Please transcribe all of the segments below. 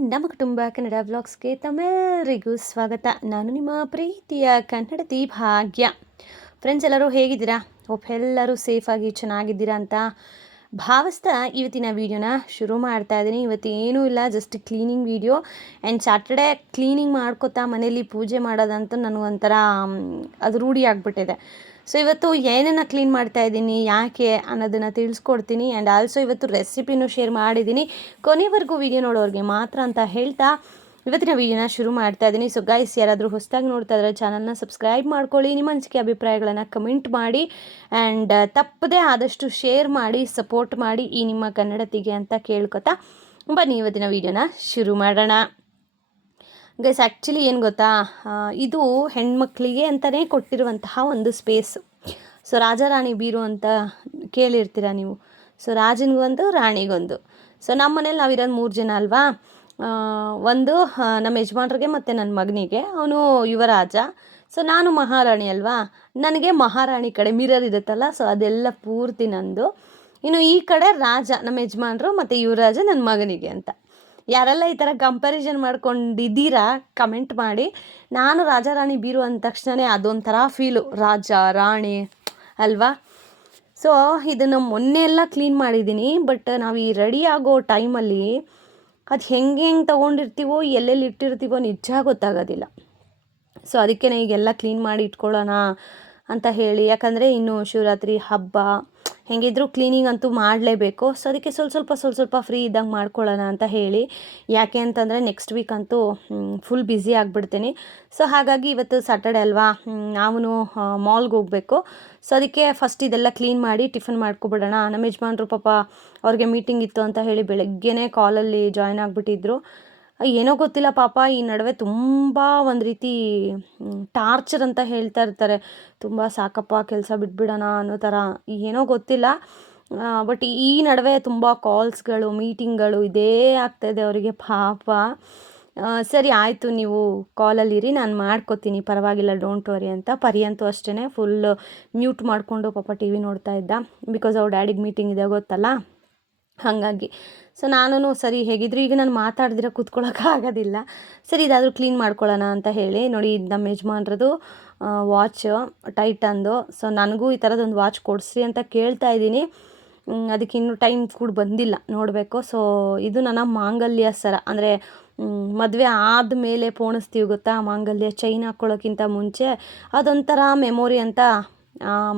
ನಮ್ಮ ಕುಟುಂಬ ಕನ್ನಡ ಬ್ಲಾಗ್ಸ್ಗೆ ತಮ್ಮೆಲ್ಲರಿಗೂ ಸ್ವಾಗತ. ನಾನು ನಿಮ್ಮ ಪ್ರೀತಿಯ ಕನ್ನಡತಿ ಭಾಗ್ಯ. ಫ್ರೆಂಡ್ಸ್ ಎಲ್ಲರೂ ಹೇಗಿದ್ದೀರಾ? ಒಪ್ ಎಲ್ಲರೂ ಸೇಫಾಗಿ ಚೆನ್ನಾಗಿದ್ದೀರಾ ಅಂತ ಭಾವಿಸ್ತಾ ಇವತ್ತಿನ ವೀಡಿಯೋನ ಶುರು ಮಾಡ್ತಾ ಇದ್ದೀನಿ. ಇವತ್ತು ಏನೂ ಇಲ್ಲ just cleaning video and Saturday cleaning ಮಾಡ್ಕೋತಾ ಮನೇಲಿ ಪೂಜೆ ಮಾಡೋದಂತ ನನಗೊಂಥರ ಅದು ರೂಢಿ ಆಗಿಬಿಟ್ಟಿದೆ. ಸೊ ಇವತ್ತು ಏನನ್ನು ಕ್ಲೀನ್ ಮಾಡ್ತಾ ಇದ್ದೀನಿ, ಯಾಕೆ ಅನ್ನೋದನ್ನು ತಿಳಿಸ್ಕೊಡ್ತೀನಿ ಆ್ಯಂಡ್ ಆಲ್ಸೋ ಇವತ್ತು ರೆಸಿಪಿನೂ ಶೇರ್ ಮಾಡಿದ್ದೀನಿ. ಕೊನೆವರೆಗೂ ವಿಡಿಯೋ ನೋಡೋರಿಗೆ ಮಾತ್ರ ಅಂತ ಹೇಳ್ತಾ ಇವತ್ತಿನ ವಿಡಿಯೋನ ಶುರು ಮಾಡ್ತಾ ಇದ್ದೀನಿ. ಸೊ ಗೈಸ್ ಯಾರಾದರೂ ಹೊಸದಾಗಿ ನೋಡ್ತಾ ಇದ್ರೆ ಚಾನಲ್ನ ಸಬ್ಸ್ಕ್ರೈಬ್ ಮಾಡ್ಕೊಳ್ಳಿ, ನಿಮ್ಮ ಅನಿಸಿಕೆ ಅಭಿಪ್ರಾಯಗಳನ್ನು ಕಮೆಂಟ್ ಮಾಡಿ ಆ್ಯಂಡ್ ತಪ್ಪದೇ ಆದಷ್ಟು ಶೇರ್ ಮಾಡಿ ಸಪೋರ್ಟ್ ಮಾಡಿ ಈ ನಿಮ್ಮ ಕನ್ನಡತಿಗೆ ಅಂತ ಕೇಳ್ಕೊತಾ ಬನ್ನಿ. ಇವತ್ತಿನ ವಿಡಿಯೋನ ಶುರು ಮಾಡೋಣ. ಗೈಸ್ ಆ್ಯಕ್ಚುಲಿ ಏನು ಗೊತ್ತಾ? ಇದು ಹೆಣ್ಮಕ್ಳಿಗೆ ಅಂತಲೇ ಕೊಟ್ಟಿರುವಂತಹ ಒಂದು ಸ್ಪೇಸ್ ಸೊ ರಾಜಾರಾಣಿ ಬೀರು ಅಂತ ಕೇಳಿರ್ತೀರ ನೀವು? ಸೊ ರಾಜನಿಗೊಂದು, ರಾಣಿಗೊಂದು. ಸೊ ನಮ್ಮ ಮನೇಲಿ ನಾವಿರೋದು ಮೂರು ಜನ ಅಲ್ವಾ? ಒಂದು ನಮ್ಮ ಯಜಮಾನ್ರಿಗೆ ಮತ್ತು ನನ್ನ ಮಗನಿಗೆ. ಅವನು ಯುವರಾಜ ಸೊ ನಾನು ಮಹಾರಾಣಿ ಅಲ್ವಾ? ನನಗೆ ಮಹಾರಾಣಿ ಕಡೆ ಮಿರರ್ ಇರುತ್ತಲ್ಲ ಸೊ ಅದೆಲ್ಲ ಪೂರ್ತಿ ನಂದು. ಇನ್ನು ಈ ಕಡೆ ರಾಜ, ನಮ್ಮ ಯಜಮಾನ್ರು ಮತ್ತು ಯುವರಾಜ ನನ್ನ ಮಗನಿಗೆ ಅಂತ. ಯಾರೆಲ್ಲ ಈ ಥರ ಕಂಪ್ಯಾರಿಸನ್ ಮಾಡ್ಕೊಂಡಿದ್ದೀರಾ ಕಮೆಂಟ್ ಮಾಡಿ. ನಾನು ರಾಜಾರಾಣಿ ಬೀರು ಅಂದ ತಕ್ಷಣವೇ ಅದೊಂಥರ ಫೀಲು ರಾಜ, ರಾಣಿ, ಅಲ್ವಾ? ಸೊ ಇದನ್ನು ಮೊನ್ನೆ ಎಲ್ಲ ಕ್ಲೀನ್ ಮಾಡಿದ್ದೀನಿ ಬಟ್ ನಾವು ಈ ರೆಡಿ ಆಗೋ ಟೈಮಲ್ಲಿ ಅದು ಹೆಂಗೆ ಹೆಂಗೆ ತೊಗೊಂಡಿರ್ತೀವೋ, ಎಲ್ಲೆಲ್ಲಿ ಇಟ್ಟಿರ್ತೀವೋ ನಿಜ ಗೊತ್ತಾಗೋದಿಲ್ಲ. ಸೊ ಅದಕ್ಕೆ ಈಗೆಲ್ಲ ಕ್ಲೀನ್ ಮಾಡಿ ಇಟ್ಕೊಳ್ಳೋಣ ಅಂತ ಹೇಳಿ. ಯಾಕಂದರೆ ಇನ್ನು ಶಿವರಾತ್ರಿ ಹಬ್ಬ ಹೆಂಗಿದ್ರು ಕ್ಲೀನಿಂಗ್ ಅಂತೂ ಮಾಡಲೇಬೇಕು. ಸೊ ಅದಕ್ಕೆ ಸ್ವಲ್ಪ ಸ್ವಲ್ಪ ಸ್ವಲ್ಪ ಸ್ವಲ್ಪ ಫ್ರೀ ಇದ್ದಂಗೆ ಮಾಡ್ಕೊಳ್ಳೋಣ ಅಂತ ಹೇಳಿ. ಯಾಕೆ ಅಂತಂದರೆ ನೆಕ್ಸ್ಟ್ ವೀಕ್ ಅಂತೂ ಫುಲ್ ಬ್ಯುಸಿ ಆಗಿಬಿಡ್ತೀನಿ. ಸೊ ಹಾಗಾಗಿ ಇವತ್ತು ಸಾಟರ್ಡೆ ಅಲ್ವಾ? ನಾವು ಮಾಲ್ಗೆ ಹೋಗಬೇಕು. ಸೊ ಅದಕ್ಕೆ ಫಸ್ಟ್ ಇದೆಲ್ಲ ಕ್ಲೀನ್ ಮಾಡಿ ಟಿಫನ್ ಮಾಡ್ಕೊಬಿಡೋಣ. ನಮ್ಮ ಯಜಮಾನ್ರು ಪಾಪ ಅವ್ರಿಗೆ ಮೀಟಿಂಗ್ ಇತ್ತು ಅಂತ ಹೇಳಿ ಬೆಳಗ್ಗೆನೇ ಕಾಲಲ್ಲಿ ಜಾಯ್ನ್ ಆಗಿಬಿಟ್ಟಿದ್ರು. ಏನೋ ಗೊತ್ತಿಲ್ಲ ಪಾಪ, ಈ ನಡುವೆ ತುಂಬ ಒಂದು ರೀತಿ ಟಾರ್ಚರ್ ಅಂತ ಹೇಳ್ತಾ ಇರ್ತಾರೆ. ತುಂಬ ಸಾಕಪ್ಪ, ಕೆಲಸ ಬಿಟ್ಬಿಡೋಣ ಅನ್ನೋ ಥರ ಏನೋ ಗೊತ್ತಿಲ್ಲ. ಬಟ್ ಈ ನಡುವೆ ತುಂಬ ಕಾಲ್ಸ್ಗಳು ಮೀಟಿಂಗ್ಗಳು ಇದೇ ಆಗ್ತಾಯಿದೆ ಅವರಿಗೆ ಪಾಪ. ಸರಿ ಆಯಿತು, ನೀವು ಕಾಲಲ್ಲಿರಿ ನಾನು ಮಾಡ್ಕೋತೀನಿ. ಪರವಾಗಿಲ್ಲ ಡೋಂಟ್ ವರಿ ಅಂತ. ಪರಿ ಅಂತೂ ಅಷ್ಟೇ ಫುಲ್ ಮ್ಯೂಟ್ ಮಾಡಿಕೊಂಡು ಪಾಪ ಟಿ ವಿ ನೋಡ್ತಾ ಇದ್ದ. ಬಿಕಾಸ್ ಅವ್ರ ಡ್ಯಾಡಿಗೆ ಮೀಟಿಂಗ್ ಇದೆ, ಗೊತ್ತಲ್ಲ? ಹಾಗಾಗಿ. ಸೊ ನಾನು ಸರಿ ಹೇಗಿದ್ರು ಈಗ ನಾನು ಮಾತಾಡ್ದಿರ ಕೂತ್ಕೊಳ್ಳೋಕೆ ಆಗೋದಿಲ್ಲ. ಸರಿ, ಇದಾದರೂ ಕ್ಲೀನ್ ಮಾಡ್ಕೊಳ್ಳೋಣ ಅಂತ ಹೇಳಿ, ನೋಡಿ ನಮ್ಮ ಯಜಮಾನ್ರದ್ದು ವಾಚ್ ಟೈಟಂದು ಸೊ ನನಗೂ ಈ ಥರದೊಂದು ವಾಚ್ ಕೊಡಿಸಿ ಅಂತ ಕೇಳ್ತಾ ಇದ್ದೀನಿ. ಅದಕ್ಕೆ ಇನ್ನೂ ಟೈಮ್ ಕೂಡ ಬಂದಿಲ್ಲ ನೋಡಬೇಕು. ಸೊ ಇದು ನನ್ನ ಮಾಂಗಲ್ಯ ಸರ. ಅಂದರೆ ಮದುವೆ ಆದಮೇಲೆ ಪೋಣಿಸ್ತೀವಿ ಗೊತ್ತಾ? ಮಾಂಗಲ್ಯ ಚೈನ್ ಹಾಕ್ಕೊಳ್ಳೋಕ್ಕಿಂತ ಮುಂಚೆ. ಅದೊಂಥರ ಮೆಮೊರಿ ಅಂತ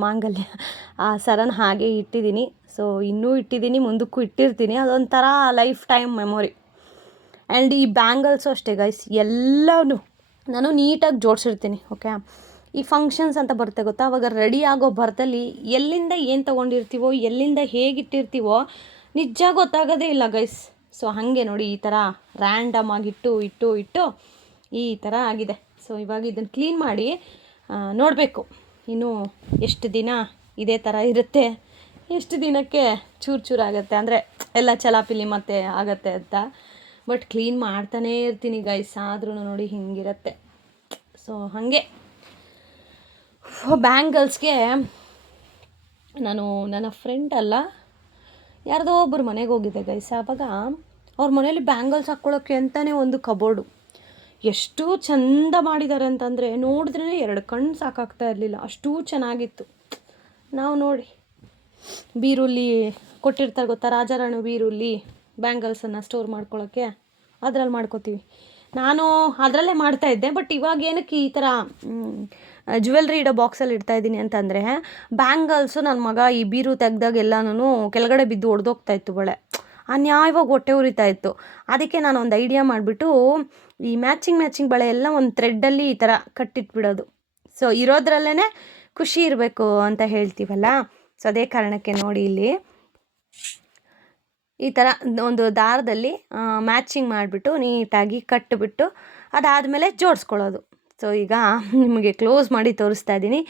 ಮಾಂಗಲ್ಯ. ಆ, ಸರನ ಹಾಗೆ ಇಟ್ಟಿದ್ದೀನಿ. ಸೊ ಇನ್ನೂ ಇಟ್ಟಿದ್ದೀನಿ, ಮುಂದಕ್ಕೂ ಇಟ್ಟಿರ್ತೀನಿ. ಅದೊಂಥರ ಲೈಫ್ ಟೈಮ್ ಮೆಮೊರಿ. ಆ್ಯಂಡ್ ಈ ಬ್ಯಾಂಗಲ್ಸು ಅಷ್ಟೇ ಗೈಸ್ ಎಲ್ಲನೂ ನಾನು ನೀಟಾಗಿ ಜೋಡಿಸಿರ್ತೀನಿ ಓಕೆ ಈ ಫಂಕ್ಷನ್ಸ್ ಅಂತ ಬರುತ್ತೆ ಗೊತ್ತಾ? ಅವಾಗ ರೆಡಿ ಆಗೋ ಬರದಲ್ಲಿ ಎಲ್ಲಿಂದ ಏನು ತೊಗೊಂಡಿರ್ತೀವೋ, ಎಲ್ಲಿಂದ ಹೇಗಿಟ್ಟಿರ್ತೀವೋ ನಿಜ ಗೊತ್ತಾಗೋದೇ ಇಲ್ಲ ಗೈಸ್ ಸೊ ಹಾಗೆ ನೋಡಿ, ಈ ಥರ ರ್ಯಾಂಡಮ್ ಆಗಿಟ್ಟು, ಇಟ್ಟು ಇಟ್ಟು ಈ ಥರ ಆಗಿದೆ. ಸೊ ಇವಾಗ ಇದನ್ನು ಕ್ಲೀನ್ ಮಾಡಿ ನೋಡಬೇಕು. ಇನ್ನು ಎಷ್ಟು ದಿನ ಇದೇ ಥರ ಇರುತ್ತೆ? ಎಷ್ಟು ದಿನಕ್ಕೆ ಚೂರು ಚೂರು ಆಗುತ್ತೆ? ಅಂದರೆ ಎಲ್ಲ ಚಲಾಪಿಲಿ ಮತ್ತೆ ಆಗತ್ತೆ ಅಂತ. ಬಟ್ ಕ್ಲೀನ್ ಮಾಡ್ತಾನೇ ಇರ್ತೀನಿ ಗೈಸ್ ಆದ್ರೂ ನೋಡಿ ಹಿಂಗಿರತ್ತೆ. ಸೊ ಹಾಗೆ. ಬ್ಯಾಂಗಲ್ಸ್ಗೆ ನಾನು ನನ್ನ ಫ್ರೆಂಡ್ ಅಲ್ಲ. ಯಾರ್ದೋ ಒಬ್ಬರು ಮನೆಗೆ ಹೋಗಿದ್ದೆ ಗೈಸ್ ಆವಾಗ ಅವ್ರ ಮನೇಲಿ ಬ್ಯಾಂಗಲ್ಸ್ ಹಾಕ್ಕೊಳ್ಳೋಕ್ಕೆ ಅಂತಲೇ ಒಂದು ಕಬೋರ್ಡು ಎಷ್ಟು ಚಂದ ಮಾಡಿದ್ದಾರೆ ಅಂತಂದರೆ ನೋಡಿದ್ರೇ ಎರಡು ಕಣ್ಣು ಸಾಕಾಗ್ತಾ ಇರಲಿಲ್ಲ. ಅಷ್ಟೂ ಚೆನ್ನಾಗಿತ್ತು. ನಾವು ನೋಡಿ. ಬೀರುಲ್ಲಿ ಕೊಟ್ಟಿರ್ತಾರೆ ಗೊತ್ತಾ? ರಾಜಾರಾಣು ಬೀರುಲ್ಲಿ ಬ್ಯಾಂಗಲ್ಸನ್ನು ಸ್ಟೋರ್ ಮಾಡ್ಕೊಳ್ಳೋಕ್ಕೆ ಅದ್ರಲ್ಲಿ ಮಾಡ್ಕೋತೀವಿ. ನಾನು ಅದರಲ್ಲೇ ಮಾಡ್ತಾ ಇದ್ದೆ. ಬಟ್ ಇವಾಗ ಏನಕ್ಕೆ ಈ ಥರ ಜ್ಯುವೆಲ್ರಿ ಇಡೋ ಬಾಕ್ಸಲ್ಲಿ ಇಡ್ತಾ ಇದ್ದೀನಿ ಅಂತಂದರೆ, ಬ್ಯಾಂಗಲ್ಸು ನನ್ನ ಮಗ ಈ ಬೀರು ತೆಗ್ದಾಗ ಎಲ್ಲನೂ ಕೆಳಗಡೆ ಬಿದ್ದು ಒಡೆದೋಗ್ತಾ ಇತ್ತು ಬಳೆ. ಅನ್ಯಾಯವಾಗಿ ಹೊಟ್ಟೆ ಉರಿತಾ ಇತ್ತು. ಅದಕ್ಕೆ ನಾನು ಒಂದು ಐಡಿಯಾ ಮಾಡಿಬಿಟ್ಟು ಈ ಮ್ಯಾಚಿಂಗ್ ಮ್ಯಾಚಿಂಗ್ ಬಳೆ ಎಲ್ಲ ಒಂದು ಥ್ರೆಡ್ಡಲ್ಲಿ ಈ ಥರ ಕಟ್ಟಿಟ್ಬಿಡೋದು. ಸೊ ಇರೋದ್ರಲ್ಲೇ ಖುಷಿ ಇರಬೇಕು ಅಂತ ಹೇಳ್ತೀವಲ್ಲ? ಸೊ ಅದೇ ಕಾರಣಕ್ಕೆ ನೋಡಿ ಇಲ್ಲಿ ಈ ಥರ ಒಂದು ದಾರದಲ್ಲಿ ಮ್ಯಾಚಿಂಗ್ ಮಾಡಿಬಿಟ್ಟು ನೀಟಾಗಿ ಕಟ್ಟಿಬಿಟ್ಟು ಅದಾದಮೇಲೆ ಜೋಡಿಸ್ಕೊಳ್ಳೋದು. ಸೊ ಈಗ ನಿಮಗೆ ಕ್ಲೋಸ್ ಮಾಡಿ ತೋರಿಸ್ತಾ ಇದ್ದೀನಿ.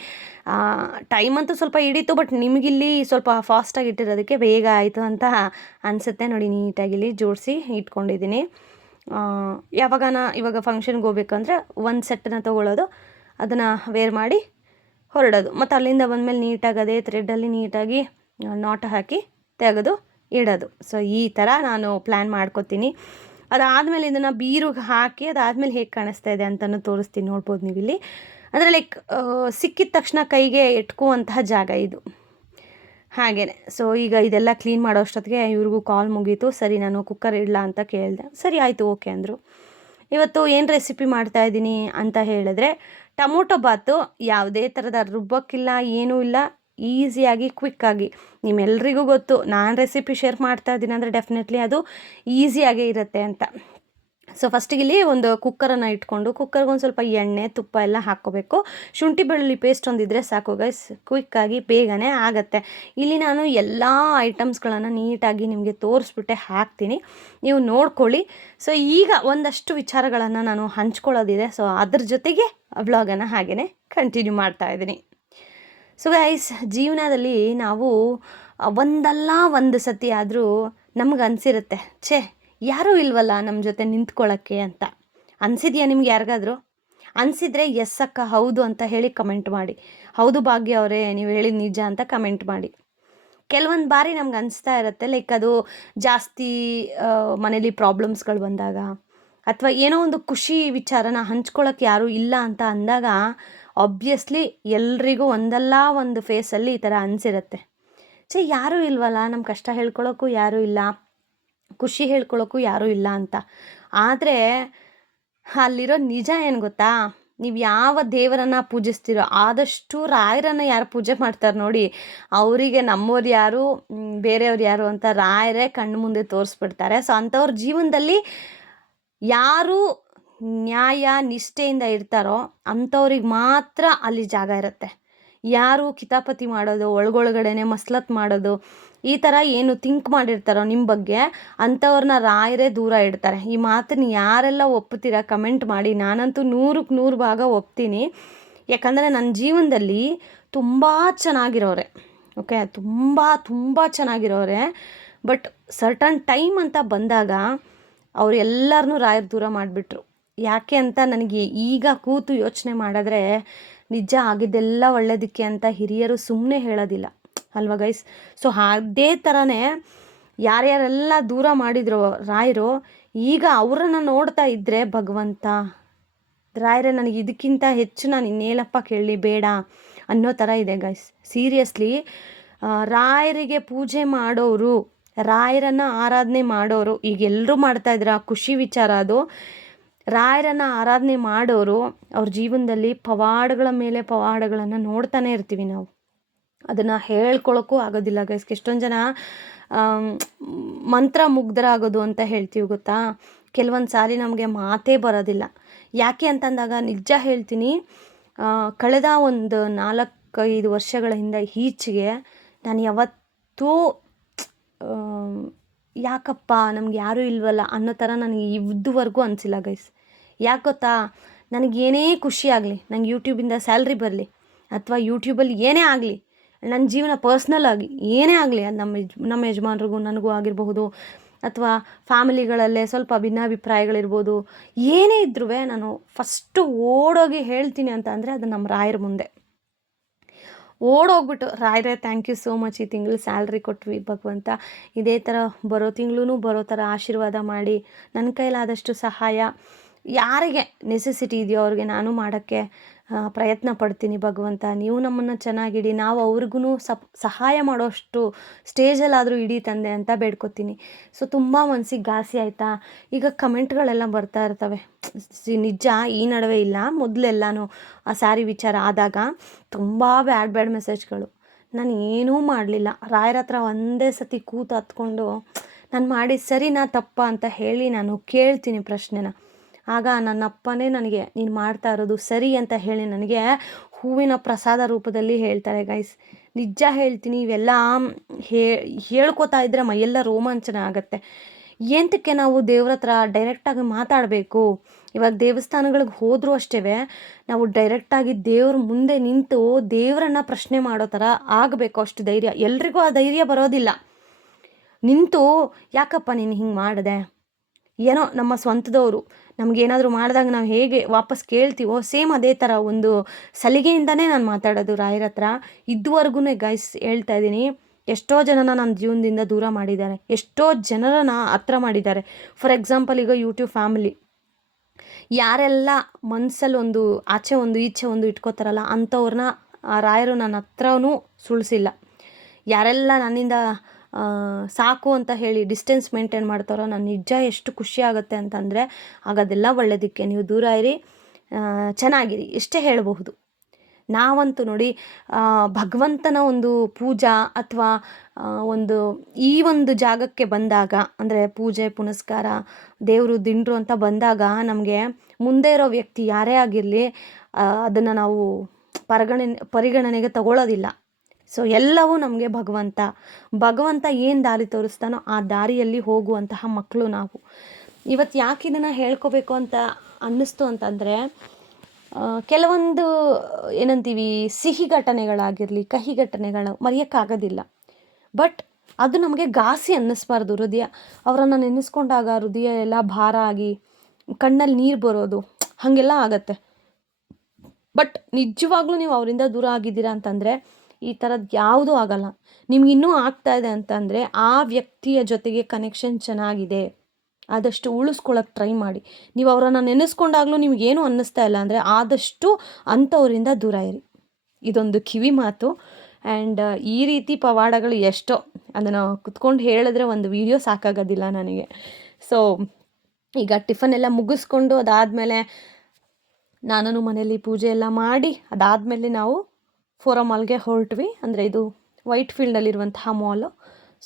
ಟೈಮ್ ಅಂತೂ ಸ್ವಲ್ಪ ಹಿಡೀತು ಬಟ್ ನಿಮಗಿಲ್ಲಿ ಸ್ವಲ್ಪ ಫಾಸ್ಟಾಗಿ ಇಟ್ಟಿರೋದಕ್ಕೆ ಬೇಗ ಆಯಿತು ಅಂತ ಅನಿಸುತ್ತೆ. ನೋಡಿ ನೀಟಾಗಿ ಇಲ್ಲಿ ಜೋಡಿಸಿ ಇಟ್ಕೊಂಡಿದ್ದೀನಿ. ಆ, ಯಾವಾಗನ ಇವಾಗ ಫಂಕ್ಷನ್ಗೆ ಹೋಗ್ಬೇಕಂದ್ರೆ ಒಂದು ಸೆಟ್ಟನ್ನು ತೊಗೊಳ್ಳೋದು ಅದನ್ನು ವೇರ್ ಮಾಡಿ ಹೊರಡೋದು. ಮತ್ತು ಅಲ್ಲಿಂದ ಬಂದಮೇಲೆ ನೀಟಾಗಿ ಅದೇ ಥ್ರೆಡ್ಡಲ್ಲಿ ನೀಟಾಗಿ ನಾಟ್ ಹಾಕಿ ತೆಗೆದು ಇಡೋದು. ಸೊ ಈ ಥರ ನಾನು ಪ್ಲ್ಯಾನ್ ಮಾಡ್ಕೊತೀನಿ. ಅದಾದಮೇಲೆ ಇದನ್ನು ಬೀರುಗೆ ಹಾಕಿ ಅದಾದಮೇಲೆ ಹೇಗೆ ಕಾಣಿಸ್ತಾ ಇದೆ ಅಂತಲೂ ತೋರಿಸ್ತೀನಿ, ನೋಡ್ಬೋದು ನೀವು ಇಲ್ಲಿ ಅಂದರೆ ಲೈಕ್ ಸಿಕ್ಕಿದ ತಕ್ಷಣ ಕೈಗೆ ಎಟ್ಕುವಂತಹ ಜಾಗ ಇದು. ಹಾಗೇ ಸೊ ಈಗ ಇದೆಲ್ಲ ಕ್ಲೀನ್ ಮಾಡೋ ಅಷ್ಟೊತ್ತಿಗೆ ಇವ್ರಿಗೂ ಕಾಲ್ ಮುಗೀತು. ಸರಿ, ನಾನು ಕುಕ್ಕರ್ ಇಡಲಾ ಅಂತ ಕೇಳಿದೆ. ಸರಿ, ಆಯಿತು ಓಕೆ ಅಂದರು. ಇವತ್ತು ಏನು ರೆಸಿಪಿ ಮಾಡ್ತಾ ಇದ್ದೀನಿ ಅಂತ ಹೇಳಿದ್ರೆ, ಟೊಮೊಟೊ ಬಾತು ಯಾವುದೇ ಥರದ ರುಬ್ಬಕ್ಕಿಲ್ಲ, ಏನೂ ಇಲ್ಲ. ಈಸಿಯಾಗಿ, ಕ್ವಿಕ್ಕಾಗಿ. ನಿಮ್ಮೆಲ್ಲರಿಗೂ ಗೊತ್ತು, ನಾನು ರೆಸಿಪಿ ಶೇರ್ ಮಾಡ್ತಾ ಇದ್ದೀನಿ ಅಂದರೆ ಡೆಫಿನೆಟ್ಲಿ ಅದು ಈಸಿಯಾಗೇ ಇರುತ್ತೆ ಅಂತ. ಸೊ ಫಸ್ಟಿಗೆ ಇಲ್ಲಿ ಒಂದು ಕುಕ್ಕರನ್ನು ಇಟ್ಕೊಂಡು ಕುಕ್ಕರ್ಗೆ ಒಂದು ಸ್ವಲ್ಪ ಎಣ್ಣೆ, ತುಪ್ಪ ಎಲ್ಲ ಹಾಕ್ಕೋಬೇಕು. ಶುಂಠಿ ಬೆಳ್ಳುಳ್ಳಿ ಪೇಸ್ಟ್ ಒಂದಿದ್ರೆ ಸಾಕು ಗೈಸ್ ಕ್ವಿಕ್ಕಾಗಿ ಬೇಗನೆ ಆಗುತ್ತೆ. ಇಲ್ಲಿ ನಾನು ಎಲ್ಲ ಐಟಮ್ಸ್ಗಳನ್ನು ನೀಟಾಗಿ ನಿಮಗೆ ತೋರಿಸ್ಬಿಟ್ಟೆ ಹಾಕ್ತೀನಿ. ನೀವು ನೋಡ್ಕೊಳ್ಳಿ. ಸೊ ಈಗ ಒಂದಷ್ಟು ವಿಚಾರಗಳನ್ನು ನಾನು ಹಂಚ್ಕೊಳ್ಳೋದಿದೆ. ಸೊ ಅದ್ರ ಜೊತೆಗೆ ವ್ಲಾಗನ್ನು ಹಾಗೆಯೇ ಕಂಟಿನ್ಯೂ ಮಾಡ್ತಾ ಇದ್ದೀನಿ. ಸೊ ಗೈಸ್ ಜೀವನದಲ್ಲಿ ನಾವು ಒಂದಲ್ಲ ಒಂದು ಸತಿ ಆದರೂ ನಮ್ಗೆ ಅನಿಸಿರುತ್ತೆ, ಛೇ, ಯಾರೂ ಇಲ್ವಲ್ಲ ನಮ್ಮ ಜೊತೆ ನಿಂತ್ಕೊಳ್ಳೋಕ್ಕೆ ಅಂತ. ಅನಿಸಿದ್ಯಾ ನಿಮ್ಗೆ ಯಾರಿಗಾದರೂ? ಅನಿಸಿದ್ರೆ, ಎಸ್ ಅಕ್ಕ, ಹೌದು ಅಂತ ಹೇಳಿ ಕಮೆಂಟ್ ಮಾಡಿ. ಹೌದು ಭಾಗ್ಯ ಅವರೇ, ನೀವು ಹೇಳಿದ ನಿಜ ಅಂತ ಕಮೆಂಟ್ ಮಾಡಿ. ಕೆಲವೊಂದು ಬಾರಿ ನಮ್ಗೆ ಅನಿಸ್ತಾ ಇರುತ್ತೆ ಲೈಕ್ ಅದು ಜಾಸ್ತಿ ಮನೇಲಿ ಪ್ರಾಬ್ಲಮ್ಸ್ಗಳು ಬಂದಾಗ. ಅಥವಾ ಏನೋ ಒಂದು ಖುಷಿ ವಿಚಾರನ ಹಂಚ್ಕೊಳ್ಳೋಕೆ ಯಾರೂ ಇಲ್ಲ ಅಂತ ಅಂದಾಗ ಆಬ್ವಿಯಸ್ಲಿ ಎಲ್ರಿಗೂ ಒಂದಲ್ಲ ಒಂದು ಫೇಸಲ್ಲಿ ಈ ಥರ ಅನಿಸಿರುತ್ತೆ. ಚೆ ಯಾರೂ ಇಲ್ವಲ್ಲ? ನಮ್ಮ ಕಷ್ಟ ಹೇಳ್ಕೊಳ್ಳೋಕ್ಕೂ ಯಾರೂ ಇಲ್ಲ. ಖುಷಿ ಹೇಳ್ಕೊಳ್ಳೋಕ್ಕೂ ಯಾರೂ ಇಲ್ಲ ಅಂತ. ಆದರೆ ಅಲ್ಲಿರೋ ನಿಜ ಏನು ಗೊತ್ತಾ? ನೀವು ಯಾವ ದೇವರನ್ನು ಪೂಜಿಸ್ತೀರೋ, ಆದಷ್ಟು ರಾಯರನ್ನು ಯಾರು ಪೂಜೆ ಮಾಡ್ತಾರೆ ನೋಡಿ, ಅವರಿಗೆ ನಮ್ಮವ್ರು ಯಾರು ಬೇರೆಯವ್ರು ಯಾರು ಅಂತ ರಾಯರೇ ಕಣ್ಣು ಮುಂದೆ ತೋರಿಸ್ಬಿಡ್ತಾರೆ. ಸೊ ಅಂಥವ್ರ ಜೀವನದಲ್ಲಿ ಯಾರು ನ್ಯಾಯ, ನಿಷ್ಠೆಯಿಂದ ಇರ್ತಾರೋ ಅಂಥವ್ರಿಗೆ ಮಾತ್ರ ಅಲ್ಲಿ ಜಾಗ ಇರುತ್ತೆ. ಯಾರು ಕಿತಾಪತಿ ಮಾಡೋದು, ಒಳಗೊಳಗಡೆನೆ ಮಸ್ಲತ್ ಮಾಡೋದು, ಈ ಥರ ಏನು ಥಿಂಕ್ ಮಾಡಿರ್ತಾರೋ ನಿಮ್ಮ ಬಗ್ಗೆ, ಅಂಥವ್ರನ್ನ ರಾಯರೇ ದೂರ ಇಡ್ತಾರೆ. ಈ ಮಾತನ್ನು ಯಾರೆಲ್ಲ ಒಪ್ಪುತ್ತೀರಾ ಕಮೆಂಟ್ ಮಾಡಿ. ನಾನಂತೂ ನೂರಕ್ಕೆ ನೂರು ಭಾಗ ಒಪ್ತೀನಿ. ಯಾಕಂದರೆ ನನ್ನ ಜೀವನದಲ್ಲಿ ತುಂಬ ಚೆನ್ನಾಗಿರೋರೆ. ಓಕೆ, ತುಂಬ ತುಂಬ ಚೆನ್ನಾಗಿರೋರೆ. ಬಟ್ ಸರ್ಟನ್ ಟೈಮ್ ಅಂತ ಬಂದಾಗ ಅವ್ರು ಎಲ್ಲರನ್ನೂ ರಾಯರ್ ದೂರ ಮಾಡಿಬಿಟ್ರು. ಯಾಕೆ ಅಂತ ನನಗೆ ಈಗ ಕೂತು ಯೋಚನೆ ಮಾಡಿದ್ರೆ ನಿಜ ಆಗಿದ್ದೆಲ್ಲ ಒಳ್ಳೆಯದಕ್ಕೆ ಅಂತ ಹಿರಿಯರು ಸುಮ್ಮನೆ ಹೇಳೋದಿಲ್ಲ. ಅಲ್ವಾ ಗೈಸ್ ಸೊ ಅದೇ ಥರನೇ ಯಾರ್ಯಾರೆಲ್ಲ ದೂರ ಮಾಡಿದ್ರು ರಾಯರು, ಈಗ ಅವರನ್ನು ನೋಡ್ತಾ ಇದ್ದರೆ ಭಗವಂತ, ರಾಯರೇ ನನಗೆ ಇದಕ್ಕಿಂತ ಹೆಚ್ಚು ನಾನು ಇನ್ನೇನಪ್ಪ ಕೇಳಲಿ, ಬೇಡ ಅನ್ನೋ ಥರ ಇದೆ ಗೈಸ್ ಸೀರಿಯಸ್ಲಿ ರಾಯರಿಗೆ ಪೂಜೆ ಮಾಡೋರು ರಾಯರನ್ನು ಆರಾಧನೆ ಮಾಡೋರು, ಈಗ ಎಲ್ಲರೂ ಮಾಡ್ತಾ ಆ ಖುಷಿ ವಿಚಾರ ಅದು. ರಾಯರನ್ನು ಆರಾಧನೆ ಮಾಡೋರು, ಅವ್ರ ಜೀವನದಲ್ಲಿ ಪವಾಡಗಳ ಮೇಲೆ ಪವಾಡಗಳನ್ನು ನೋಡ್ತಾನೆ ಇರ್ತೀವಿ ನಾವು. ಅದನ್ನು ಹೇಳ್ಕೊಳಕ್ಕೂ ಆಗೋದಿಲ್ಲ ಗೈಸ್ ಎಷ್ಟೊಂದು ಜನ ಮಂತ್ರ ಮುಗ್ಧರಾಗೋದು ಅಂತ ಹೇಳ್ತೀವಿ, ಗೊತ್ತಾ? ಕೆಲವೊಂದು ಸಾರಿ ನಮಗೆ ಮಾತೇ ಬರೋದಿಲ್ಲ. ಯಾಕೆ ಅಂತಂದಾಗ ನಿಜ ಹೇಳ್ತೀನಿ ಕಳೆದ ಒಂದು ನಾಲ್ಕೈದು ವರ್ಷಗಳ ಹಿಂದೆ ಈಚೆಗೆ ನಾನು ಯಾವತ್ತೂ ಯಾಕಪ್ಪ, ನಮ್ಗೆ ಯಾರೂ ಇಲ್ವಲ್ಲ ಅನ್ನೋ ಥರ ನನಗೆ ಇದುವರೆಗೂ ಅನಿಸಿಲ್ಲ ಗೈಸ್ ಯಾಕೆ ಗೊತ್ತಾ? ನನಗೇನೇ ಖುಷಿ ಆಗಲಿ, ನಂಗೆ ಯೂಟ್ಯೂಬಿಂದ ಸ್ಯಾಲ್ರಿ ಬರಲಿ, ಅಥವಾ ಯೂಟ್ಯೂಬಲ್ಲಿ ಏನೇ ಆಗಲಿ ನನ್ನ ಜೀವನ ಪರ್ಸ್ನಲ್ ಆಗಿ ಏನೇ ಆಗಲಿ, ಅದು ನಮ್ಮ ನಮ್ಮ ಯಜಮಾನ್ರಿಗೂ ನನಗೂ ಆಗಿರಬಹುದು, ಅಥವಾ ಫ್ಯಾಮಿಲಿಗಳಲ್ಲೇ ಸ್ವಲ್ಪ ಭಿನ್ನಾಭಿಪ್ರಾಯಗಳಿರ್ಬೋದು, ಏನೇ ಇದ್ರೂ ನಾನು ಫಸ್ಟು ಓಡೋಗಿ ಹೇಳ್ತೀನಿ ಅಂತ ಅಂದರೆ ಅದು ನಮ್ಮ ರಾಯರ ಮುಂದೆ. ಓಡೋಗ್ಬಿಟ್ಟು ರಾಯರೇ ಥ್ಯಾಂಕ್ ಯು ಸೋ ಮಚ್ ಈ ತಿಂಗಳು ಸ್ಯಾಲ್ರಿ ಕೊಟ್ವಿ ಭಗವಂತ. ಇದೇ ಥರ ಬರೋ ತಿಂಗಳೂ ಬರೋ ಥರ ಆಶೀರ್ವಾದ ಮಾಡಿ. ನನ್ನ ಕೈಲಾದಷ್ಟು ಸಹಾಯ. ಯಾರಿಗೆ ನೆಸೆಸಿಟಿ ಇದೆಯೋ ಅವ್ರಿಗೆ ನಾನು ಮಾಡೋಕ್ಕೆ ಪ್ರಯತ್ನ ಪಡ್ತೀನಿ ಭಗವಂತ. ನೀವು ನಮ್ಮನ್ನು ಚೆನ್ನಾಗಿಡಿ, ನಾವು ಅವ್ರಿಗೂ ಸಪ್, ಸಹಾಯ ಮಾಡೋಷ್ಟು ಸ್ಟೇಜಲ್ಲಾದರೂ ಇಡೀ ತಂದೆ ಅಂತ ಬೇಡ್ಕೊತೀನಿ. ಸೊ, ತುಂಬ ಮನಸ್ಸಿಗೆ ಘಾಸಿ ಆಯಿತಾ? ಈಗ ಕಮೆಂಟ್ಗಳೆಲ್ಲ ಬರ್ತಾ ಇರ್ತವೆ. ನಿಜ, ಈ ನಡುವೆ ಇಲ್ಲ. ಮೊದಲೆಲ್ಲನೂ ಆ ಸ್ಯಾರಿ ವಿಚಾರ ಆದಾಗ ತುಂಬ ಬ್ಯಾಡ್ ಬ್ಯಾಡ್ ಮೆಸೇಜ್ಗಳು. ನಾನು ಏನೂ ಮಾಡಲಿಲ್ಲ. ರಾಯರ ಹತ್ರ ಒಂದೇ ಸತಿ ಕೂತು ಹತ್ಕೊಂಡು ನಾನು ಮಾಡಿ ಸರಿನಾ ತಪ್ಪ ಅಂತ ಹೇಳಿ ನಾನು ಕೇಳ್ತೀನಿ ಪ್ರಶ್ನೆನ. ಆಗ ನನ್ನ ಅಪ್ಪನೇ ನನಗೆ, ನೀನು ಮಾಡ್ತಾ ಇರೋದು ಸರಿ ಅಂತ ಹೇಳಿ ನನಗೆ ಹೂವಿನ ಪ್ರಸಾದ ರೂಪದಲ್ಲಿ ಹೇಳ್ತಾರೆ ಗೈಸ್ ನಿಜ ಹೇಳ್ತೀನಿ, ಇವೆಲ್ಲ ಹೇ, ಹೇಳ್ಕೊತಾ ಇದ್ದರೆ ಮೈಯೆಲ್ಲ ರೋಮಾಂಚನ ಆಗುತ್ತೆ. ಎಂತಕ್ಕೆ ನಾವು ದೇವ್ರ ಹತ್ರ ಡೈರೆಕ್ಟಾಗಿ ಮಾತಾಡಬೇಕು? ಇವಾಗ ದೇವಸ್ಥಾನಗಳಿಗೆ ಹೋದರೂ ಅಷ್ಟೇ ನಾವು ಡೈರೆಕ್ಟಾಗಿ ದೇವ್ರ ಮುಂದೆ ನಿಂತು ದೇವರನ್ನ ಪ್ರಶ್ನೆ ಮಾಡೋ ಥರ ಆಗಬೇಕು ಅಷ್ಟು ಧೈರ್ಯ. ಎಲ್ರಿಗೂ ಆ ಧೈರ್ಯ ಬರೋದಿಲ್ಲ. ನಿಂತು, ಯಾಕಪ್ಪ ನೀನು ಹಿಂಗೆ ಮಾಡಿದೆ? ಏನೋ ನಮ್ಮ ಸ್ವಂತದವರು ನಮಗೇನಾದರೂ ಮಾಡಿದಾಗ ನಾವು ಹೇಗೆ ವಾಪಸ್ ಕೇಳ್ತೀವೋ ಸೇಮ್ ಅದೇ ಥರ ಒಂದು ಸಲಿಗೆಯಿಂದನೇ ನಾನು ಮಾತಾಡೋದು ರಾಯರ ಹತ್ರ. ಇದುವರೆಗೂ ಗೈಸ್ ಹೇಳ್ತಾ ಇದ್ದೀನಿ, ಎಷ್ಟೋ ಜನನ ನನ್ನ ಜೀವನದಿಂದ ದೂರ ಮಾಡಿದ್ದಾರೆ, ಎಷ್ಟೋ ಜನರನ್ನ ಹತ್ರ ಮಾಡಿದ್ದಾರೆ. ಫಾರ್ ಎಕ್ಸಾಂಪಲ್ ಈಗ ಯೂಟ್ಯೂಬ್ ಫ್ಯಾಮಿಲಿ ಯಾರೆಲ್ಲ ಮನಸ್ಸಲ್ಲಿ ಒಂದು ಆಚೆ ಒಂದು ಈಚೆ ಒಂದು ಇಟ್ಕೋತಾರಲ್ಲ ಅಂಥವ್ರನ್ನ ರಾಯರು ನನ್ನ ಹತ್ರನೂ ಸುಳಿಸಿಲ್ಲ. ಯಾರೆಲ್ಲ ನನ್ನಿಂದ ಸಾಕು ಅಂತ ಹೇಳಿ ಡಿಸ್ಟೆನ್ಸ್ ಮೇಂಟೈನ್ ಮಾಡ್ತಾರೋ ನಾನು ನಿಜ ಎಷ್ಟು ಖುಷಿ ಆಗುತ್ತೆ ಅಂತಂದರೆ ಆಗೋದೆಲ್ಲ ಒಳ್ಳೆಯದಕ್ಕೆ ನೀವು ದೂರ ಇರಿ ಚೆನ್ನಾಗಿರಿ ಇಷ್ಟೇ ಹೇಳಬಹುದು. ನಾವಂತೂ ನೋಡಿ ಭಗವಂತನ ಒಂದು ಪೂಜಾ ಅಥವಾ ಒಂದು ಈ ಒಂದು ಜಾಗಕ್ಕೆ ಬಂದಾಗ, ಅಂದರೆ ಪೂಜೆ, ಪುನಸ್ಕಾರ, ದೇವರು, ದಿಂಡ್ರು ಅಂತ ಬಂದಾಗ ನಮಗೆ ಮುಂದೆ ಇರೋ ವ್ಯಕ್ತಿ ಯಾರೇ ಆಗಿರಲಿ ಅದನ್ನು ನಾವು ಪರಿಗಣನೆ, ಪರಿಗಣನೆಗೆ ತಗೊಳ್ಳೋದಿಲ್ಲ ಸೊ ಎಲ್ಲವೂ ನಮಗೆ ಭಗವಂತ ಭಗವಂತ ಏನು ದಾರಿ ತೋರಿಸ್ತಾನೋ ಆ ದಾರಿಯಲ್ಲಿ ಹೋಗುವಂತಹ ಮಕ್ಕಳು ನಾವು. ಇವತ್ತು ಯಾಕೆ ಇದನ್ನು ಹೇಳ್ಕೋಬೇಕು ಅಂತ ಅನ್ನಿಸ್ತು ಅಂತಂದರೆ ಕೆಲವೊಂದು, ಏನಂತೀವಿ, ಸಿಹಿ ಘಟನೆಗಳಾಗಿರಲಿ, ಕಹಿ ಘಟನೆಗಳು ಮರೆಯೋಕ್ಕಾಗೋದಿಲ್ಲ. ಬಟ್ ಅದು ನಮಗೆ ಘಾಸಿ ಅನ್ನಿಸ್ಬಾರ್ದು, ಹೃದಯ. ಅವರನ್ನು ನೆನೆಸ್ಕೊಂಡಾಗ ಹೃದಯ ಎಲ್ಲ ಭಾರ ಆಗಿ, ಕಣ್ಣಲ್ಲಿ ನೀರು ಬರೋದು, ಹಾಗೆಲ್ಲ ಆಗತ್ತೆ. ಬಟ್ ನಿಜವಾಗ್ಲೂ ನೀವು ಅವರಿಂದ ದೂರ ಆಗಿದ್ದೀರಾ ಅಂತಂದರೆ ಈ ಥರದ್ದು ಯಾವುದೂ ಆಗಲ್ಲ. ನಿಮ್ಗೆ ಇನ್ನೂ ಆಗ್ತಾ ಇದೆ ಅಂತಂದರೆ ಆ ವ್ಯಕ್ತಿಯ ಜೊತೆಗೆ ಕನೆಕ್ಷನ್ ಚೆನ್ನಾಗಿದೆ. ಆದಷ್ಟು ಉಳಿಸ್ಕೊಳ್ಳೋಕೆ ಟ್ರೈ ಮಾಡಿ. ನೀವು ಅವರನ್ನು ನೆನೆಸ್ಕೊಂಡಾಗಲೂ ನಿಮಗೇನು ಅನ್ನಿಸ್ತಾ ಇಲ್ಲ ಅಂದರೆ ಆದಷ್ಟು ಅಂಥವರಿಂದ ದೂರ ಇರಿ. ಇದೊಂದು ಕಿವಿ ಮಾತು. ಆ್ಯಂಡ್ ಈ ರೀತಿ ಪವಾಡಗಳು ಎಷ್ಟೋ. ಅದನ್ನು ಕುತ್ಕೊಂಡು ಹೇಳಿದ್ರೆ ಒಂದು ವಿಡಿಯೋ ಸಾಕಾಗೋದಿಲ್ಲ ನನಗೆ. ಸೊ ಈಗ ಟಿಫನ್ ಎಲ್ಲ ಮುಗಿಸ್ಕೊಂಡು ಅದಾದಮೇಲೆ ನಾನು ಮನೆಯಲ್ಲಿ ಪೂಜೆ ಎಲ್ಲ ಮಾಡಿ, ಅದಾದಮೇಲೆ ನಾವು ಫೋರೋ ಮಾಲ್ಗೆ ಹೊರಟ್ವಿ. ಅಂದರೆ ಇದು ವೈಟ್ ಫೀಲ್ಡಲ್ಲಿರುವಂತಹ ಮಾಲು.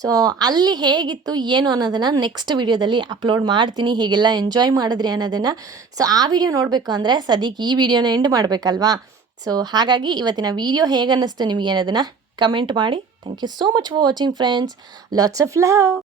ಸೊ ಅಲ್ಲಿ ಹೇಗಿತ್ತು, ಏನು ಅನ್ನೋದನ್ನು ನೆಕ್ಸ್ಟ್ ವಿಡಿಯೋದಲ್ಲಿ ಅಪ್ಲೋಡ್ ಮಾಡ್ತೀನಿ. ಹೀಗೆಲ್ಲ ಎಂಜಾಯ್ ಮಾಡಿದ್ರಿ ಅನ್ನೋದನ್ನು. ಸೊ ಆ ವಿಡಿಯೋ ನೋಡಬೇಕು ಅಂದರೆ ಸದ್ಯಕ್ಕೆ ಈ ವಿಡಿಯೋನ ಎಂಡ್ ಮಾಡಬೇಕಲ್ವಾ? ಸೊ ಹಾಗಾಗಿ ಇವತ್ತಿನ ವಿಡಿಯೋ ಹೇಗೆ ಅನ್ನಿಸ್ತು ನಿಮಗೆ ಅನ್ನೋದನ್ನು ಕಮೆಂಟ್ ಮಾಡಿ. Thank you so much for watching friends lots of love